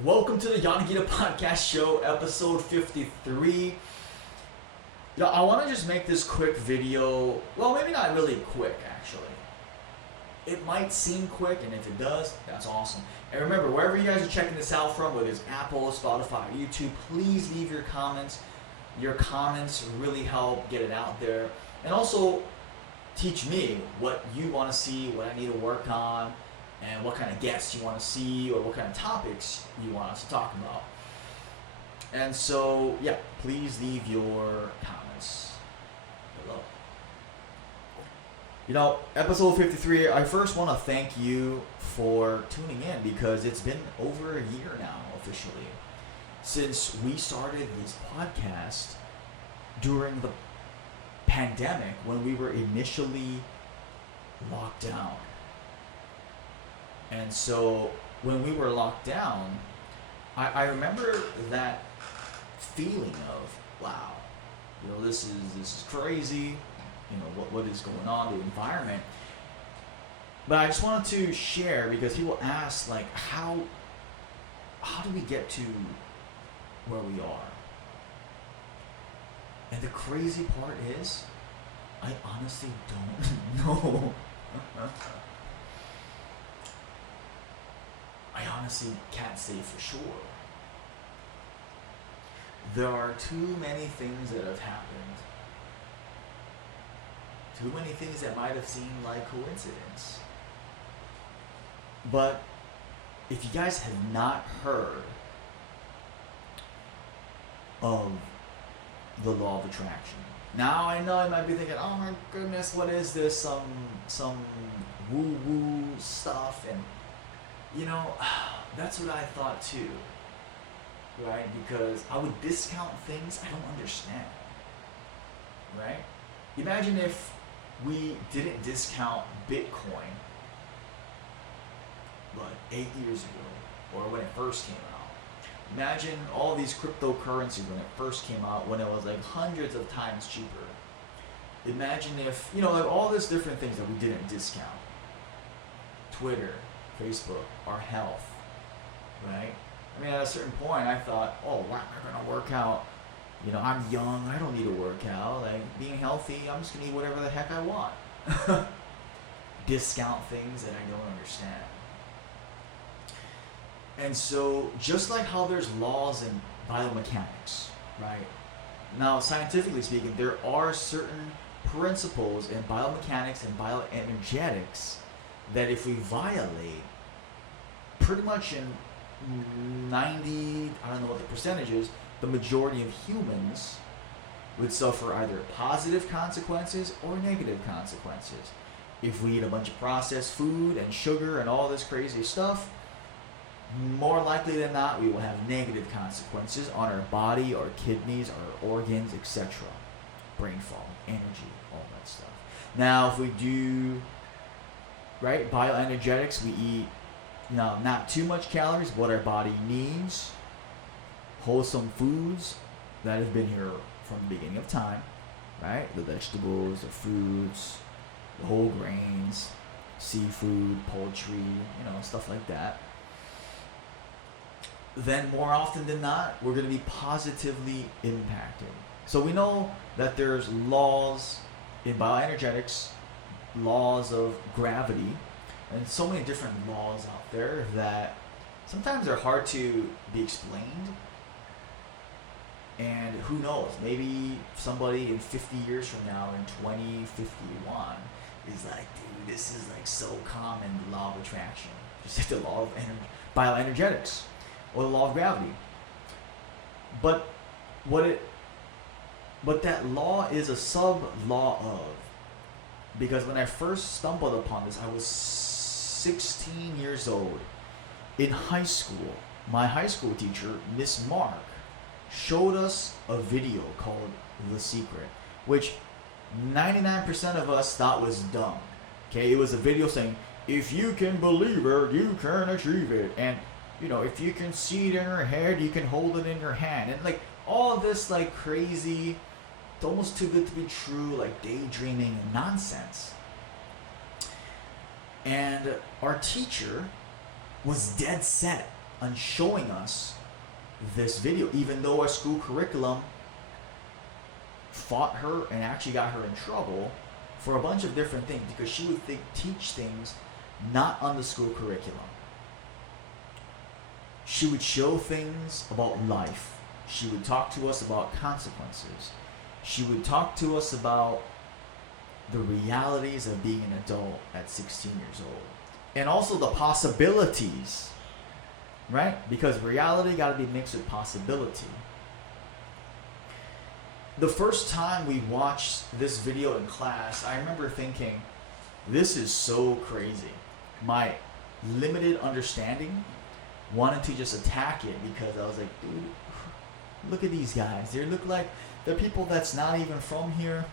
Welcome to the Yanagida Podcast show, episode 53. I want to just make this quick video. Well, maybe not really quick, actually. It might seem quick, and if it does, that's awesome. And remember, wherever you guys are checking this out from, whether it's Apple, Spotify, YouTube, please leave your comments. Your comments really help get it out there. And also, teach me what you want to see, what I need to work on, and what kind of guests you want to see, or what kind of topics you want us to talk about. And so, yeah, please leave your comments below. Episode 53, I first want to thank you for tuning in because it's been over a year now, officially, since we started this podcast during the pandemic when we were initially locked down. And so when we were locked down, I remember that feeling of, wow, this is crazy, what is going on, the environment. But I just wanted to share because people ask, like, how do we get to where we are? And the crazy part is, I honestly don't know. I honestly can't say for sure. There are too many things that have happened. Too many things that might have seemed like coincidence. But if you guys have not heard of the law of attraction, now I know you might be thinking, oh my goodness, what is this? Some woo-woo stuff, and that's what I thought too, right? Because I would discount things I don't understand, right? Imagine if we didn't discount Bitcoin, 8 years ago, or when it first came out. Imagine all these cryptocurrencies when it first came out, when it was like hundreds of times cheaper. Imagine if, like all these different things that we didn't discount. Twitter, Facebook, our health, right? I mean, at a certain point, I thought, oh, why am I going to work out? I'm young, I don't need to work out. Like, being healthy, I'm just going to eat whatever the heck I want. Discount things that I don't understand. And so, just like how there's laws in biomechanics, right? Now, scientifically speaking, there are certain principles in biomechanics and bioenergetics that if we violate, pretty much in 90, I don't know what the percentage is, the majority of humans would suffer either positive consequences or negative consequences. If we eat a bunch of processed food and sugar and all this crazy stuff, more likely than not, we will have negative consequences on our body, our kidneys, our organs, etc. Brain fog, energy, all that stuff. Now, if we do bioenergetics, we eat not too much calories, what our body needs, wholesome foods that have been here from the beginning of time, right? The vegetables, the fruits, the whole grains, seafood, poultry, stuff like that. Then more often than not, we're going to be positively impacted. So we know that there's laws in bioenergetics, laws of gravity, and so many different laws out there that sometimes they're hard to be explained. And who knows, maybe somebody in 50 years from now, in 2051, is like, dude, this is like so common, the law of attraction. Just like the law of bioenergetics, or the law of gravity. But that law is a sub-law of. Because when I first stumbled upon this, I was 16 years old. In high school, my high school teacher, Miss Mark, showed us a video called The Secret, which 99% of us thought was dumb. Okay, it was a video saying, if you can believe it, you can achieve it. And, if you can see it in your head, you can hold it in your hand. And like all this like crazy, almost too good to be true, like daydreaming nonsense. And our teacher was dead set on showing us this video, even though our school curriculum fought her and actually got her in trouble for a bunch of different things, because she would teach things not on the school curriculum. She would show things about life. She would talk to us about consequences. She would talk to us about the realities of being an adult at 16 years old. And also the possibilities, right? Because reality got to be mixed with possibility. The first time we watched this video in class, I remember thinking, this is so crazy. My limited understanding wanted to just attack it, because I was like, dude, look at these guys. They look like they're people that's not even from here.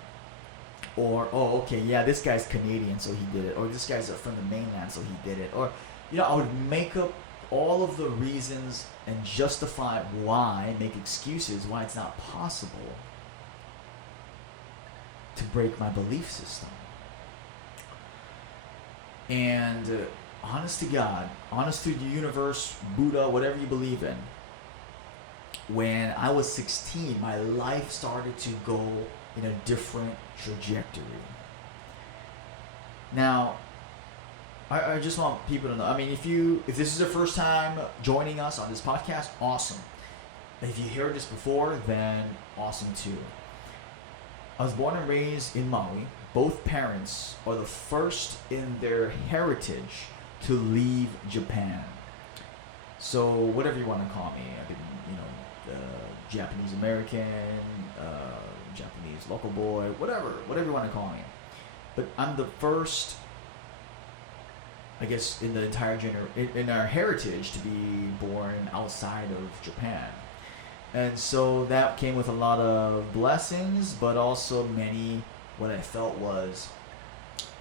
Or, oh, okay, yeah, this guy's Canadian, so he did it. Or this guy's from the mainland, so he did it. Or, I would make up all of the reasons and justify why, make excuses why it's not possible to break my belief system. And honest to God, honest to the universe, Buddha, whatever you believe in, when I was 16, my life started to go in a different trajectory. Now, I just want people to know, I mean, if this is your first time joining us on this podcast, awesome. If you heard this before, then awesome too. I was born and raised in Maui. Both parents are the first in their heritage to leave Japan. So whatever you want to call me, I've been, Japanese American, Japanese local boy, whatever you want to call me. But I'm the first, I guess, in the entire in our heritage to be born outside of Japan. And so that came with a lot of blessings, but also many, what I felt was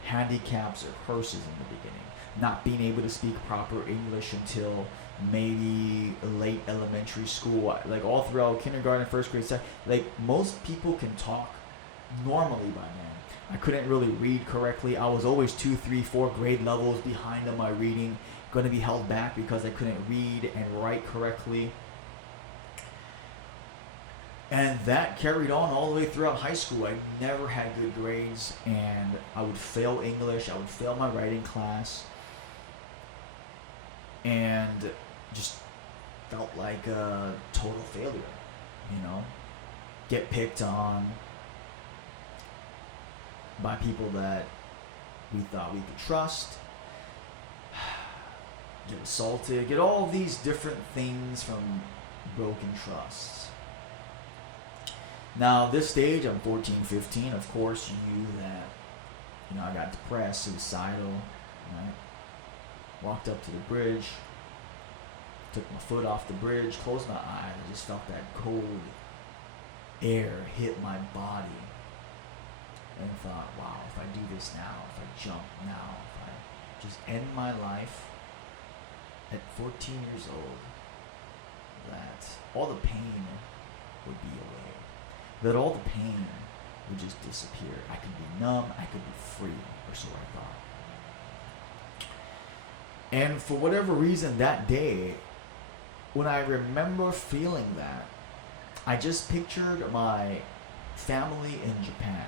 handicaps or curses in the beginning. Not being able to speak proper English until maybe late elementary school, like all throughout kindergarten, first grade, second. Like most people can talk normally by then. I couldn't really read correctly. I was always 2, 3, 4 grade levels behind on my reading, going to be held back because I couldn't read and write correctly. And that carried on all the way throughout high school. I never had good grades, and I would fail English. I would fail my writing class, and just felt like a total failure, Get picked on by people that we thought we could trust, get assaulted, get all these different things from broken trusts. Now, this stage, I'm 14, 15, of course, you knew that, I got depressed, suicidal, right? Walked up to the bridge, took my foot off the bridge, closed my eyes, I just felt that cold air hit my body, and thought, wow, if I do this now, if I jump now, if I just end my life at 14 years old, that all the pain would be away. That all the pain would just disappear. I could be numb, I could be free, or so I thought. And for whatever reason that day, when I remember feeling that, I just pictured my family in Japan.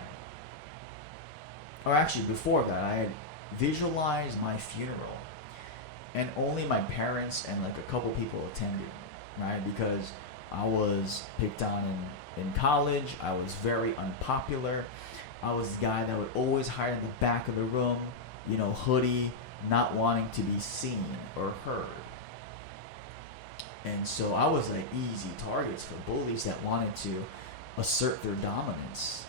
Or actually, before that, I had visualized my funeral, and only my parents and like a couple people attended, right? Because I was picked on in college. I was very unpopular. I was the guy that would always hide in the back of the room, hoodie, not wanting to be seen or heard. And so I was like easy targets for bullies that wanted to assert their dominance.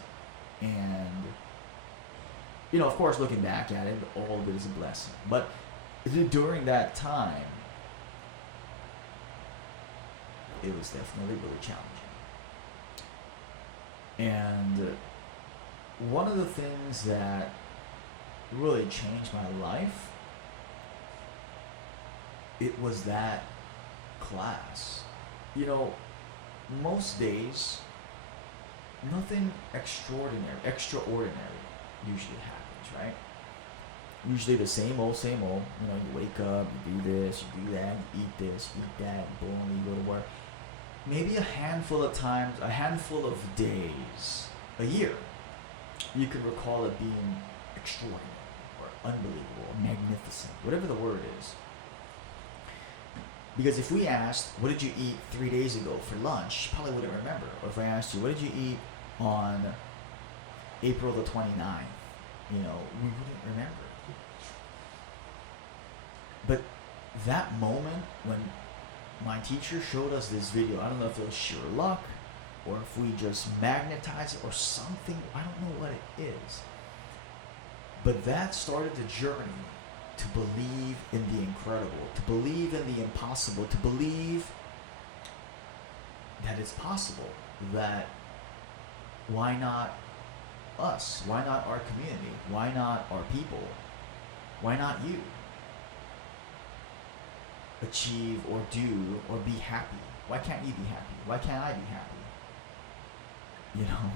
And, of course, looking back at it, all of it is a blessing. But during that time, it was definitely really challenging. And one of the things that really changed my life, it was that class. Most days, nothing extraordinary usually happens, right? Usually the same old, same old. You know, you wake up, you do this, you do that, you eat this, you eat that, boom, you go to work. Maybe a handful of times, a handful of days, a year, you could recall it being extraordinary or unbelievable, magnificent, whatever the word is. Because if we asked, what did you eat 3 days ago for lunch, you probably wouldn't remember. Or if I asked you, what did you eat on April the 29th, you know, we wouldn't remember. But that moment when my teacher showed us this video, I don't know if it was sheer luck or if we just magnetized it or something, I don't know what it is. But that started the journey to believe in the incredible, to believe in the impossible, to believe that it's possible, that why not us? Why not our community? Why not our people? Why not you? Achieve or do or be happy. Why can't you be happy? Why can't I be happy? You know?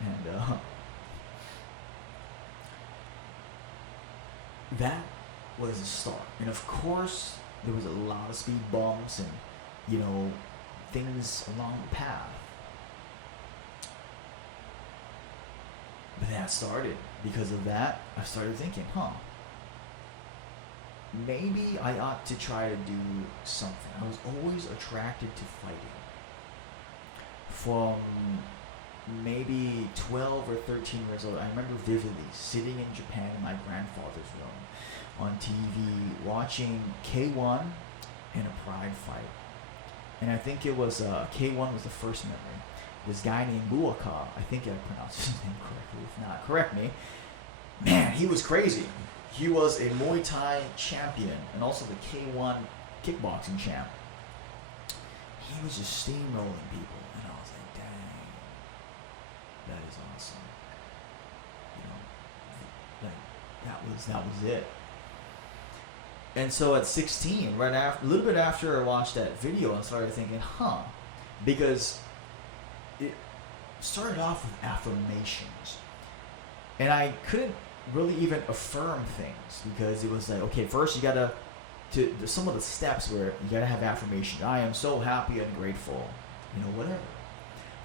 And that was a start. And of course, there was a lot of speed bumps and, you know, things along the path. But that started. Because of that, I started thinking, maybe I ought to try to do something. I was always attracted to fighting. From maybe 12 or 13 years old, I remember vividly sitting in Japan in my grandfather's room on TV, watching K1 in a pride fight. And I think it was, K1 was the first memory. This guy named Buaka, I think I pronounced his name correctly, if not, correct me. Man, he was crazy. He was a Muay Thai champion and also the K1 kickboxing champ. He was just steamrolling people, and I was like, dang, that is awesome. You know, like that was it. And so at 16, right after, a little bit after I watched that video, I started thinking, because it started off with affirmations, and I couldn't really even affirm things because it was like, okay, first you gotta, there's some of the steps where you gotta have affirmation. I am so happy and grateful, you know, whatever.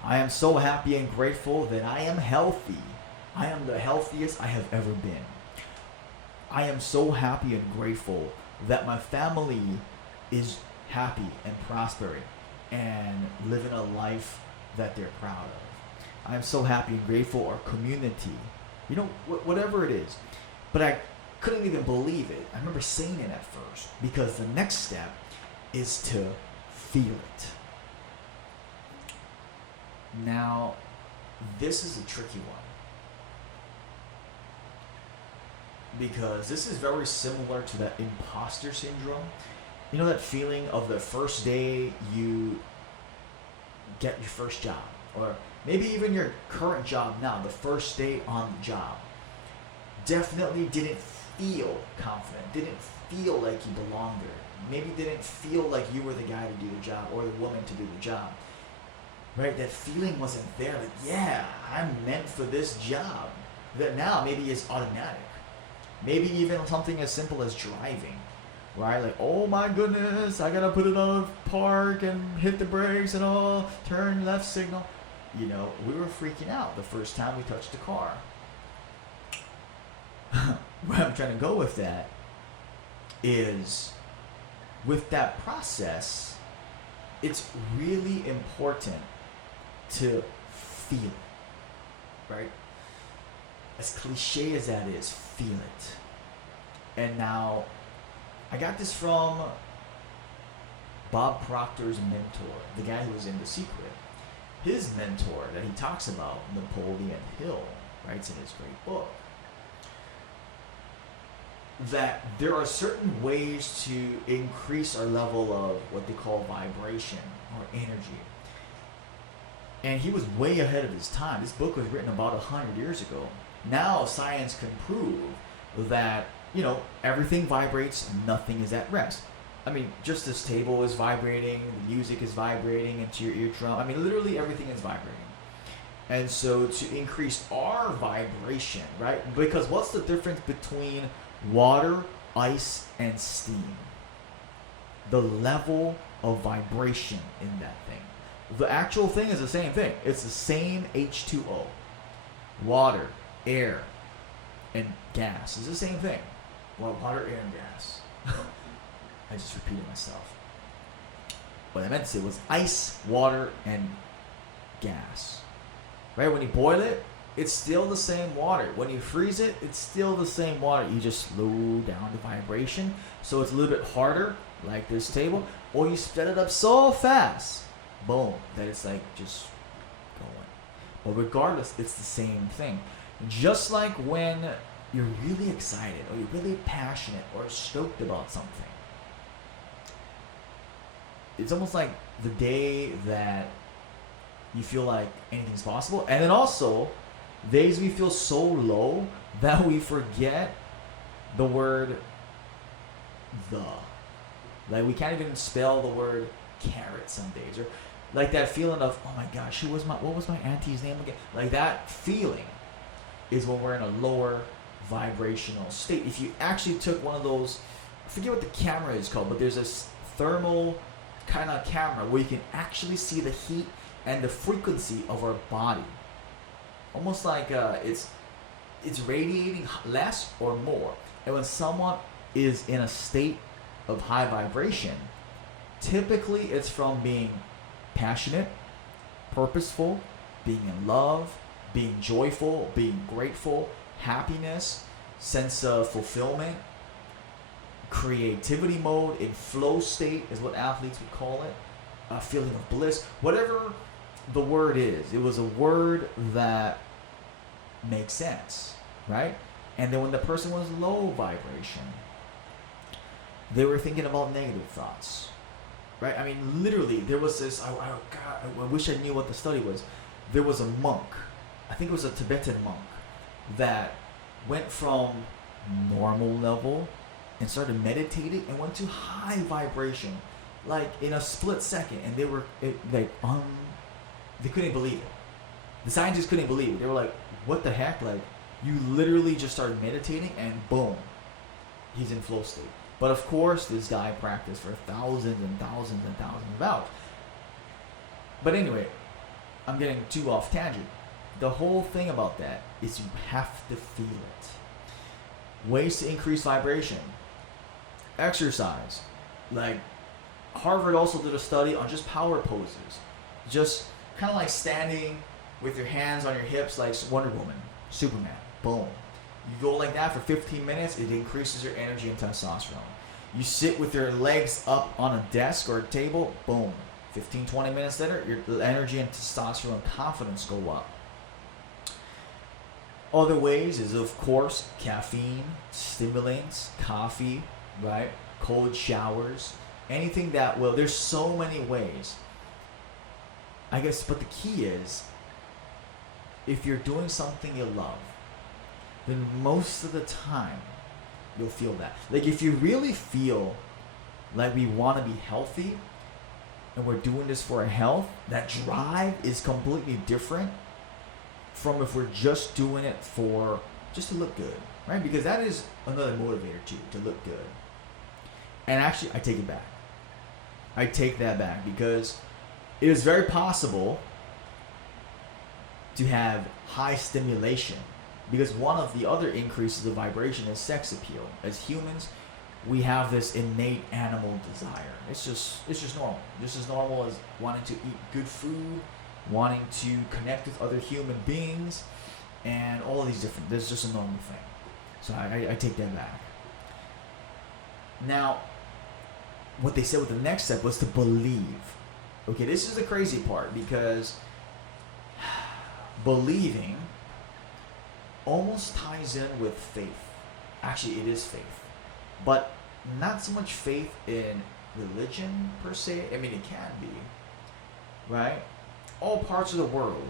I am so happy and grateful that I am healthy. I am the healthiest I have ever been. I am so happy and grateful that my family is happy and prospering and living a life that they're proud of. I am so happy and grateful our community, you know, whatever it is. But I couldn't even believe it. I remember saying it at first because the next step is to feel it. Now, this is a tricky one. Because this is very similar to that imposter syndrome. You know that feeling of the first day you get your first job, or maybe even your current job now, the first day on the job. Definitely didn't feel confident, didn't feel like you belonged there. Maybe didn't feel like you were the guy to do the job or the woman to do the job. Right? That feeling wasn't there. Like, yeah, I'm meant for this job. That now maybe is automatic. Maybe even something as simple as driving, right? Like, oh my goodness, I gotta put it on a park and hit the brakes and all, turn left signal. You know, we were freaking out the first time we touched the car. Where I'm trying to go with that is, with that process, it's really important to feel it, right? As cliche as that is, feel it. And now, I got this from Bob Proctor's mentor, the guy who was in The Secret. His mentor that he talks about, Napoleon Hill, writes in his great book, that there are certain ways to increase our level of what they call vibration or energy. And he was way ahead of his time. This book was written about 100 years ago. Now science can prove that, you know, everything vibrates, nothing is at rest. I mean, just this table is vibrating, the music is vibrating into your eardrum. I mean, literally everything is vibrating. And so to increase our vibration, right? Because what's the difference between water, ice, and steam. The level of vibration in that thing. The actual thing is the same thing. It's the same H2O. Water, air, and gas is the same thing. Well, water, air, and gas. I just repeated myself. What I meant to say was ice, water, and gas. Right? When you boil it, it's still the same water. When you freeze it, it's still the same water. You just slow down the vibration so it's a little bit harder, like this table, or you sped it up so fast, boom, that it's like just going. But regardless, it's the same thing. Just like when you're really excited or you're really passionate or stoked about something, it's almost like the day that you feel like anything's possible. And then also, days we feel so low that we forget the word the. Like we can't even spell the word carrot some days. Or like that feeling of, oh my gosh, what was my auntie's name again? Like that feeling is when we're in a lower vibrational state. If you actually took one of those, I forget what the camera is called, but there's this thermal kind of camera where you can actually see the heat and the frequency of our body. Almost like it's radiating less or more. And when someone is in a state of high vibration, typically it's from being passionate, purposeful, being in love, being joyful, being grateful, happiness, sense of fulfillment, creativity mode, in flow state is what athletes would call it, a feeling of bliss, whatever the word is. It was a word that makes sense, right? And then when the person was low vibration, they were thinking about negative thoughts, right? I mean, literally, there was this, I wish I knew what the study was. There was a monk, I think it was a Tibetan monk, that went from normal level and started meditating and went to high vibration, like in a split second. And they couldn't believe it. The scientists couldn't believe it. They were like, what the heck? Like, you literally just started meditating and boom, he's in flow state. But of course, this guy practiced for thousands and thousands and thousands of hours. But anyway, I'm getting too off tangent. The whole thing about that is you have to feel it. Ways to increase vibration. Exercise. Like, Harvard also did a study on just power poses. Just kind of like standing with your hands on your hips like Wonder Woman, Superman. Boom. You go like that for 15 minutes, it increases your energy and testosterone. You sit with your legs up on a desk or a table, boom. 15, 20 minutes later, your energy and testosterone and confidence go up. Other ways is, of course, caffeine, stimulants, coffee, right? Cold showers, anything that will. There's so many ways. I guess, but the key is, if you're doing something you love, then most of the time, you'll feel that. Like, if you really feel like we want to be healthy, and we're doing this for our health, that drive is completely different from if we're just doing it for just to look good, right? Because that is another motivator too, to look good. And actually, I take it back. I take that back because it is very possible to have high stimulation, because one of the other increases of vibration is sex appeal. As humans, we have this innate animal desire. It's just normal. Just as normal as wanting to eat good food, wanting to connect with other human beings, and all of these different. This is just a normal thing. So I take that back. Now, what they said with the next step was to believe. Okay, this is the crazy part, because believing almost ties in with faith. Actually, it is faith. But not so much faith in religion per se. I mean, it can be, right? All parts of the world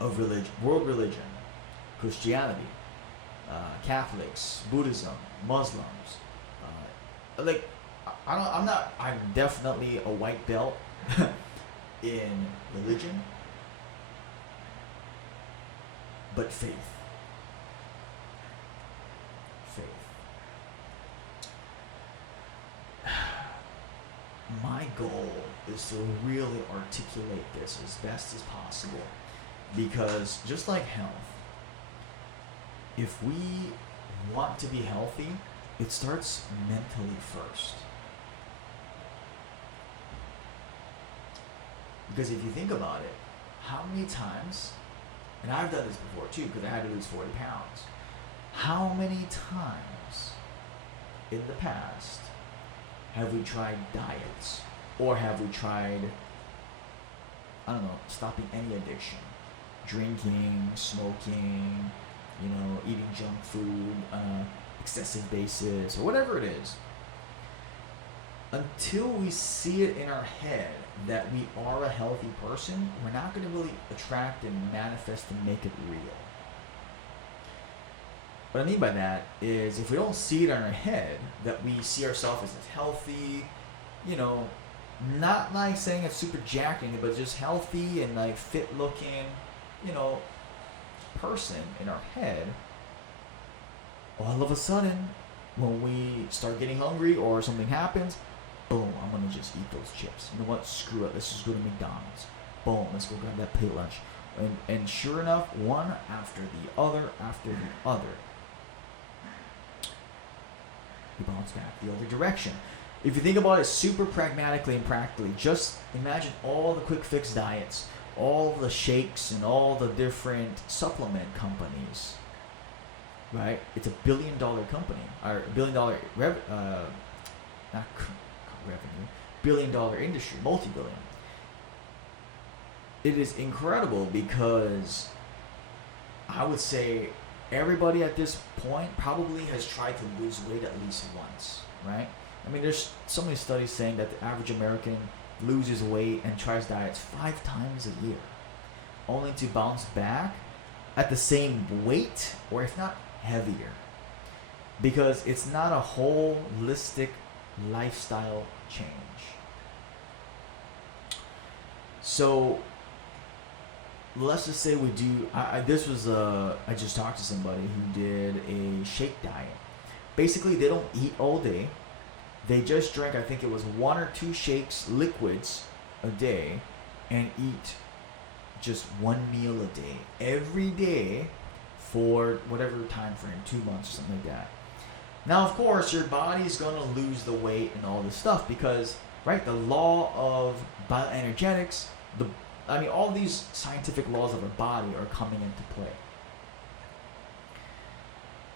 of religion, world religion, Christianity, Catholics, Buddhism, Muslims. I'm definitely a white belt in religion, but faith. my goal is to really articulate this as best as possible, because just like health, if we want to be healthy, it starts mentally first. Because if you think about it, how many times, and I've done this before too, because I had to lose 40 pounds, how many times in the past have we tried diets, or have we tried, I don't know, stopping any addiction, drinking, smoking, eating junk food on an excessive basis, or whatever it is, until we see it in our head that we are a healthy person, we're not going to really attract and manifest and make it real. What I mean by that is, if we don't see it in our head that we see ourselves as a healthy, not like saying it's super jacking, but just healthy and like fit looking, person in our head, all of a sudden, when we start getting hungry or something happens, boom, I'm gonna just eat those chips. You know what? Screw it. Let's just go to McDonald's. Boom, let's go grab that plate lunch. And sure enough, one after the other, we bounce back the other direction. If you think about it super pragmatically and practically, just imagine all the quick fix diets, all the shakes, and all the different supplement companies. Right? It's $1 billion company, or $1 billion revenue, $1 billion industry, multi-billion. It is incredible, because I would say everybody at this point probably has tried to lose weight at least once, right? I mean, there's so many studies saying that the average American loses weight and tries diets 5 times a year, only to bounce back at the same weight, or if not heavier, because it's not a holistic lifestyle change. So let's just say we do. I just talked to somebody who did a shake diet. Basically, they don't eat all day. They just drink, I think it was 1 or 2 shakes, liquids a day, and eat just 1 meal a day every day for whatever time frame, 2 months or something like that. Now, of course, your body's going to lose the weight and all this stuff because, right, the law of bioenergetics, all these scientific laws of our body are coming into play.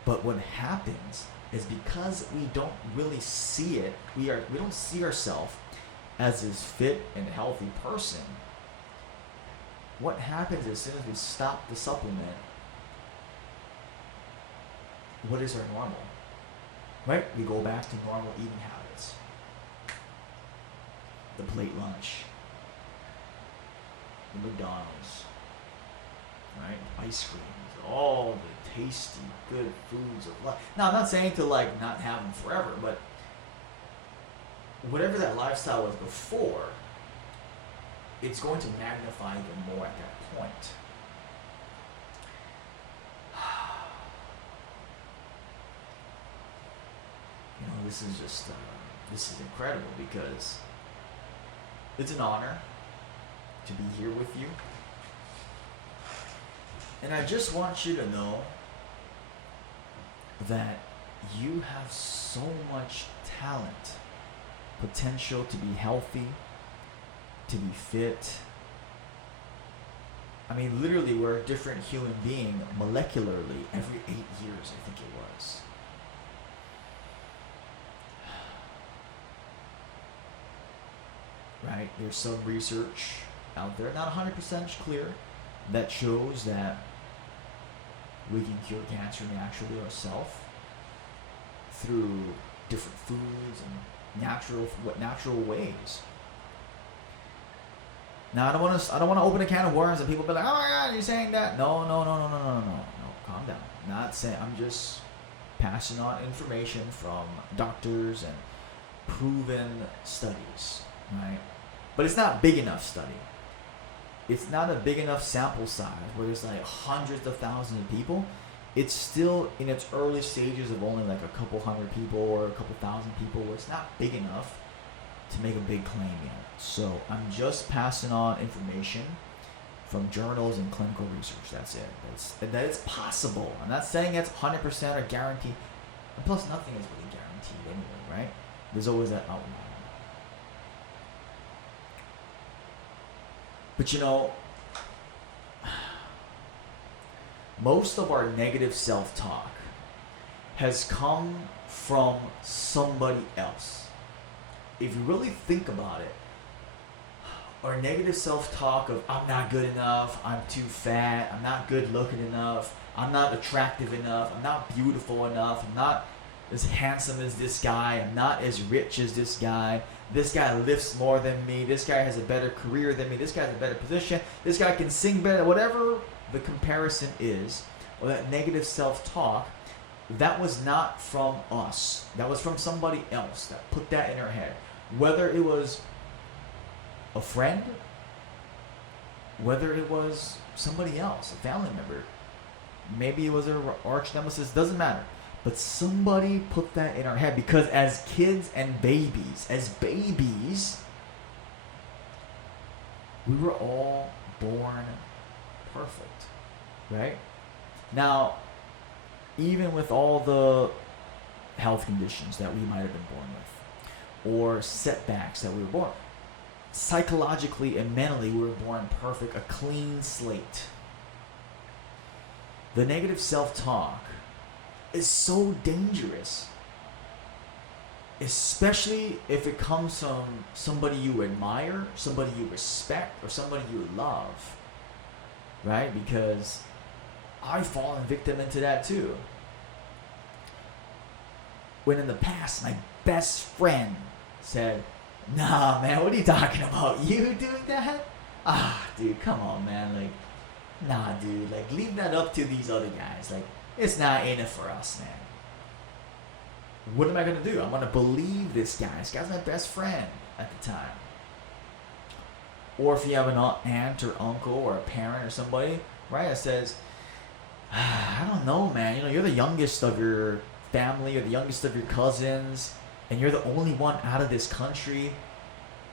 But what happens is, because we don't really see it, we don't see ourselves as this fit and healthy person. What happens as soon as we stop the supplement? What is our normal? Right? We go back to normal eating habits. The plate lunch, the McDonald's, right? Ice creams, all the tasty, good foods of life. Now, I'm not saying to not have them forever, but whatever that lifestyle was before, it's going to magnify even more at that point. This is incredible, because it's an honor to be here with you. And I just want you to know that you have so much talent, potential to be healthy, to be fit. I mean, literally, we're a different human being molecularly every 8 years, I think it was. Right? There's some research out there, not 100% clear, that shows that we can cure cancer naturally ourselves through different foods and natural ways. Now, I don't want to open a can of worms and people be like, "Oh my God, you're saying that?" No. Calm down. Not saying. I'm just passing on information from doctors and proven studies, right? But it's not big enough study. It's not a big enough sample size where there's hundreds of thousands of people. It's still in its early stages of only a couple hundred people or a couple thousand people, where it's not big enough to make a big claim yet. So I'm just passing on information from journals and clinical research. That's it. That it's possible. I'm not saying it's 100% or guaranteed. And plus, nothing is really guaranteed anyway, right? There's always that outlier. But you know, most of our negative self-talk has come from somebody else. If you really think about it, our negative self-talk of I'm not good enough, I'm too fat, I'm not good looking enough, I'm not attractive enough, I'm not beautiful enough, I'm not as handsome as this guy, I'm not as rich as this guy lifts more than me, this guy has a better career than me, this guy has a better position, this guy can sing better, whatever the comparison is, or that negative self-talk, that was not from us. That was from somebody else that put that in our head. Whether it was a friend, whether it was somebody else, a family member, maybe it was our arch nemesis, doesn't matter. But somebody put that in our head because as kids and babies, we were all born perfect, right? Now, even with all the health conditions that we might have been born with, or setbacks that we were born, psychologically and mentally we were born perfect, a clean slate. The negative self-talk is so dangerous, especially if it comes from somebody you admire, somebody you respect, or somebody you love, right? Because I've fallen victim into that too. When in the past, my best friend said, nah, man, what are you talking about? You doing that? Ah, dude, come on, man. Like, nah, dude. Like, leave that up to these other guys. Like, it's not in it for us, man. What am I going to do? I'm going to believe this guy. This guy's my best friend at the time. Or if you have an aunt or uncle or a parent or somebody, right, that says, I don't know, man. You know, you're the youngest of your family, you're the youngest of your cousins, and you're the only one out of this country.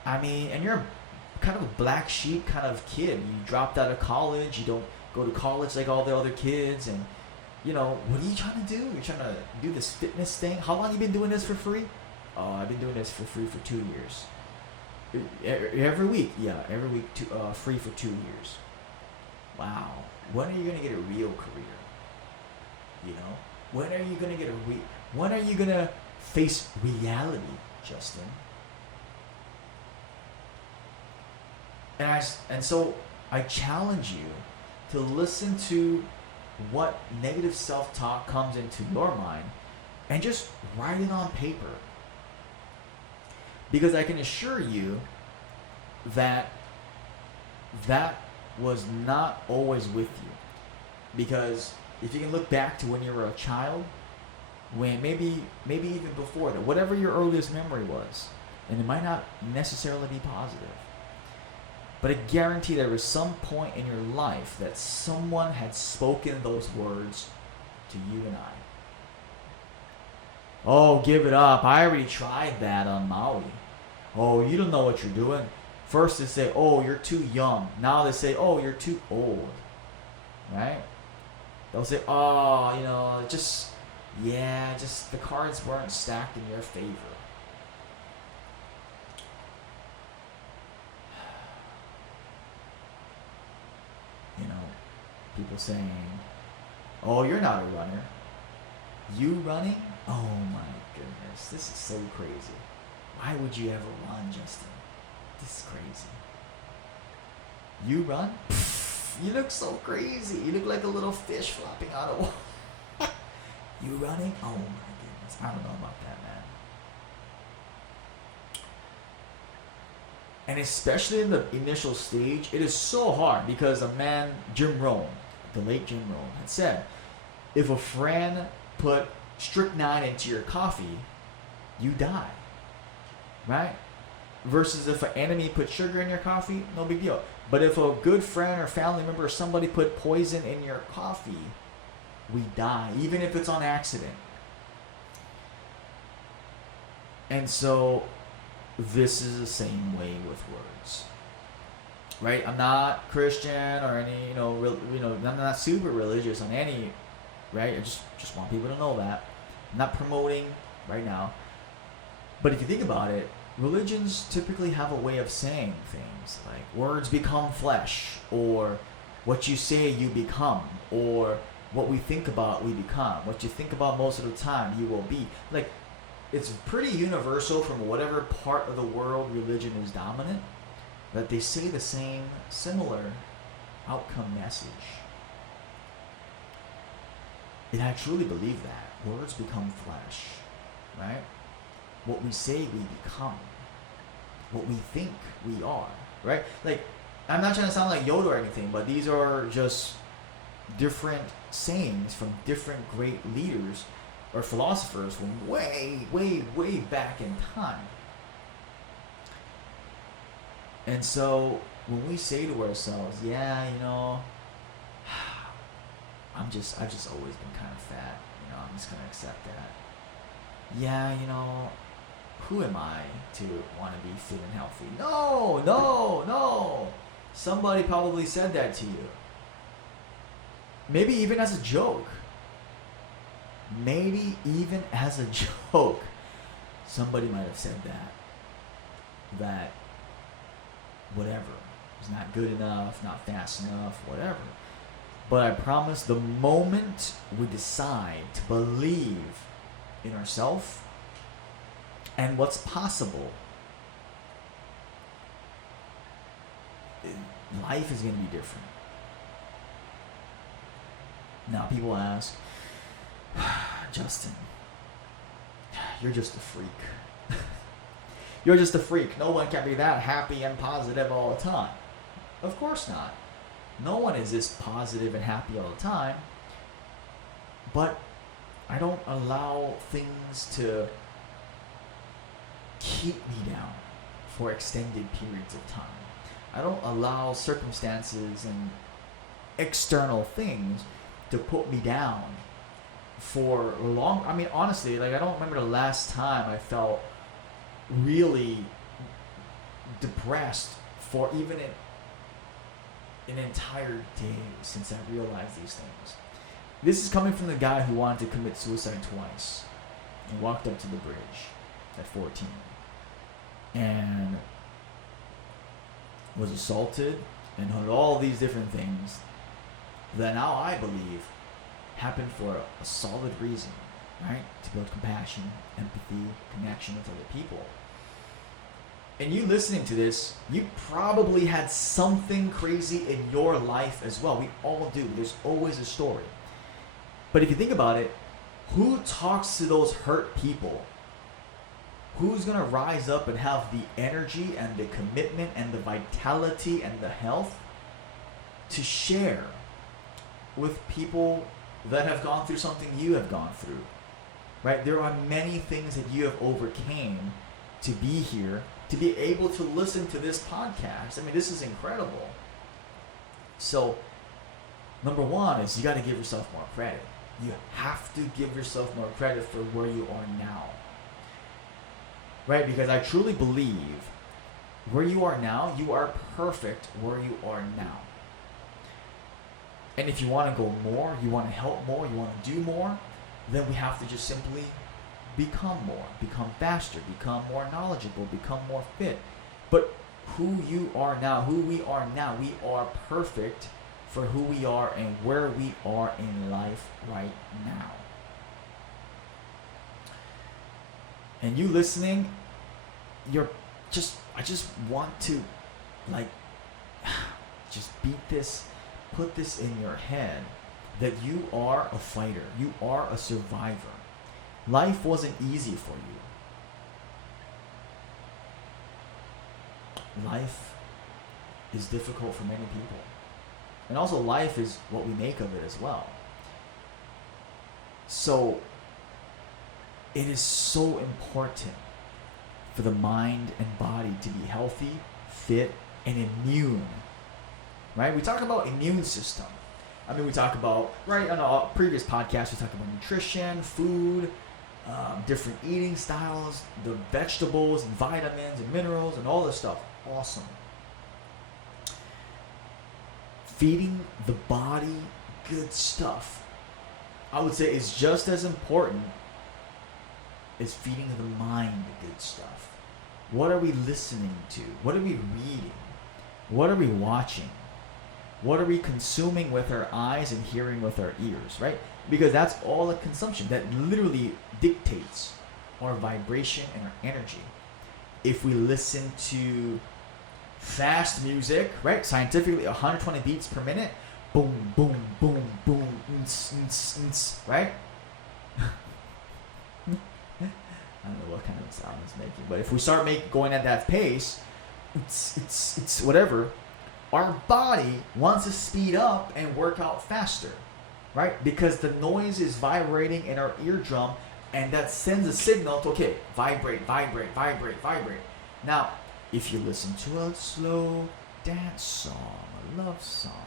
I mean, and you're kind of a black sheep kind of kid. You dropped out of college, you don't go to college like all the other kids, and you know, what are you trying to do? You're trying to do this fitness thing? How long you been doing this for free? Oh, I've been doing this for free for 2 years. Every week, yeah, every week, free for 2 years. Wow. When are you gonna get a real career? You know, when are you gonna get when are you gonna face reality, Justin? And so I challenge you to listen to what negative self-talk comes into your mind and just write it on paper. Because I can assure you that that was not always with you. Because if you can look back to when you were a child, when maybe even before that, whatever your earliest memory was, and it might not necessarily be positive, but I guarantee there was some point in your life that someone had spoken those words to you and I. Oh, give it up. I already tried that on Maui. Oh, you don't know what you're doing. First they say, oh, you're too young. Now they say, oh, you're too old. Right? They'll say, oh, you know, just the cards weren't stacked in your favor. You know, people saying, oh, you're not a runner. You running? Oh my goodness, this is so crazy. Why would you ever run, Justin? This is crazy. You run? Pfft, you look so crazy. You look like a little fish flopping out of water. You running? Oh my goodness, I don't know about that, man. And especially in the initial stage, it is so hard because a man, Jim Rohn, the late Jim Rohn, had said, if a friend put strychnine into your coffee, you die. Right? Versus if an enemy put sugar in your coffee, no big deal. But if a good friend or family member or somebody put poison in your coffee, we die, even if it's on accident. And so this is the same way with words. Right? I'm not Christian or any, I'm not super religious on any, right? I just want people to know that. I'm not promoting right now. But if you think about it, religions typically have a way of saying things like words become flesh, or what you say you become, or what we think about we become. What you think about most of the time you will be. Like, it's pretty universal from whatever part of the world religion is dominant, that they say the same, similar outcome message. And I truly believe that. Words become flesh, right? What we say we become. What we think we are, right? Like, I'm not trying to sound like Yoda or anything, but these are just different sayings from different great leaders or philosophers from way, way, way back in time. And so when we say to ourselves, yeah, I've just always been kind of fat, I'm just gonna accept that. Yeah, who am I to want to be fit and healthy? No. Somebody probably said that to you. Maybe even as a joke. Somebody might have said that whatever is not good enough, not fast enough, whatever. But I promise, the moment we decide to believe in ourselves and what's possible, life is going to be different. Now people ask, Justin, you're just a freak. You're just a freak. No one can be that happy and positive all the time. Of course not. No one is this positive and happy all the time. But I don't allow things to keep me down for extended periods of time. I don't allow circumstances and external things to put me down for long. I mean, honestly, I don't remember the last time I felt really depressed for even an entire day since I realized these things. This is coming from the guy who wanted to commit suicide twice and walked up to the bridge at 14 and was assaulted and heard all these different things that now I believe happened for a solid reason, right? To build compassion, empathy, connection with other people. And you listening to this, you probably had something crazy in your life as well. We all do. There's always a story. But if you think about it, who talks to those hurt people? Who's going to rise up and have the energy and the commitment and the vitality and the health to share with people that have gone through something you have gone through? Right? There are many things that you have overcame to be here, to be able to listen to this podcast. I mean, this is incredible. So, number one is you got to give yourself more credit. You have to give yourself more credit for where you are now. Right? Because I truly believe where you are now, you are perfect where you are now. And if you want to go more, you want to help more, you want to do more, then we have to just simply become more, become faster, become more knowledgeable, become more fit. But who you are now, who we are now, we are perfect for who we are and where we are in life right now. And you listening, I just want to just put this in your head that you are a fighter, you are a survivor. Life wasn't easy for you. Life is difficult for many people. And also life is what we make of it as well. So it is so important for the mind and body to be healthy, fit, and immune. Right? We talk about immune system. I mean, we talk about, right, on a previous podcast, we talked about nutrition, food, different eating styles, the vegetables and vitamins and minerals and all this stuff. Awesome. Feeding the body good stuff, I would say, is just as important as feeding the mind good stuff. What are we listening to? What are we reading? What are we watching? What are we consuming with our eyes and hearing with our ears, right? Because that's all a consumption that literally dictates our vibration and our energy. If we listen to fast music, right? Scientifically, 120 beats per minute, boom, boom, boom, boom, right? I don't know what kind of sound it's making, but if we start going at that pace, it's whatever, our body wants to speed up and work out faster, right? Because the noise is vibrating in our eardrum, and that sends a signal to, okay, vibrate, vibrate, vibrate, vibrate. Now, if you listen to a slow dance song, a love song,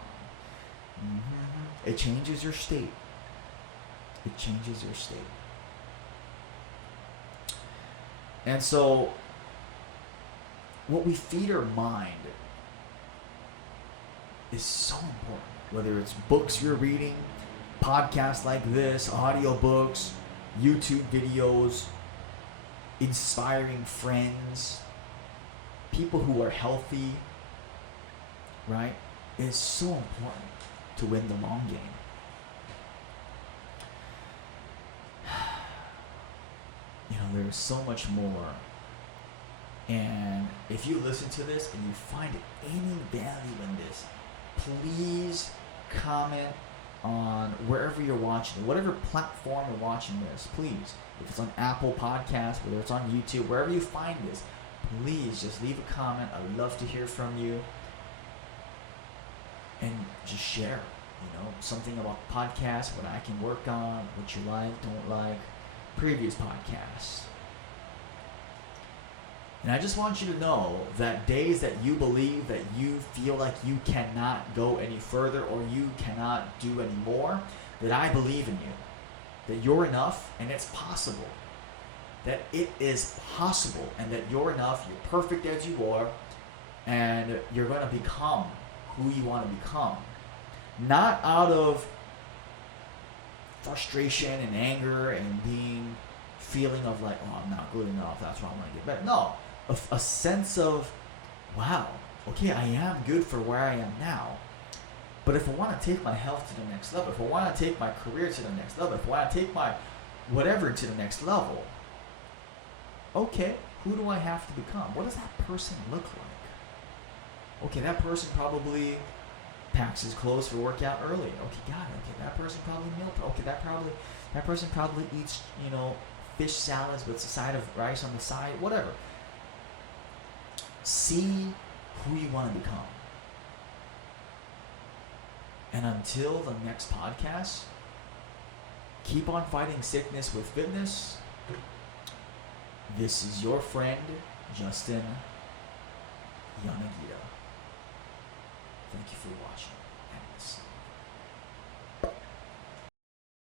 it changes your state. It changes your state. And so, what we feed our mind is so important. Whether it's books you're reading, podcasts like this, audiobooks, YouTube videos, inspiring friends, people who are healthy, right? It's so important to win the long game. You know, there's so much more. And if you listen to this and you find any value in this, please comment on wherever you're watching, whatever platform you're watching this, please. If it's on Apple Podcasts, whether it's on YouTube, wherever you find this, please just leave a comment. I would love to hear from you. And just share, something about the podcast, what I can work on, what you like, don't like, previous podcasts. And I just want you to know that days that you believe that you feel like you cannot go any further or you cannot do any more, that I believe in you. That you're enough and it's possible. That it is possible and that you're enough, you're perfect as you are, and you're going to become who you want to become. Not out of frustration and anger and feeling of like, oh, I'm not good enough, that's why I'm going to get better. No. A sense of, wow, okay, I am good for where I am now. But if I want to take my health to the next level, if I want to take my career to the next level, if I want to take my whatever to the next level, okay, who do I have to become? What does that person look like? Okay, that person probably packs his clothes for workout early. Okay, got it. Okay, that person probably meal prep. Okay, that person probably eats, fish salads with a side of rice on the side, whatever. See who you want to become. And until the next podcast, keep on fighting sickness with fitness. This is your friend, Justin Yanagida. Thank you for watching.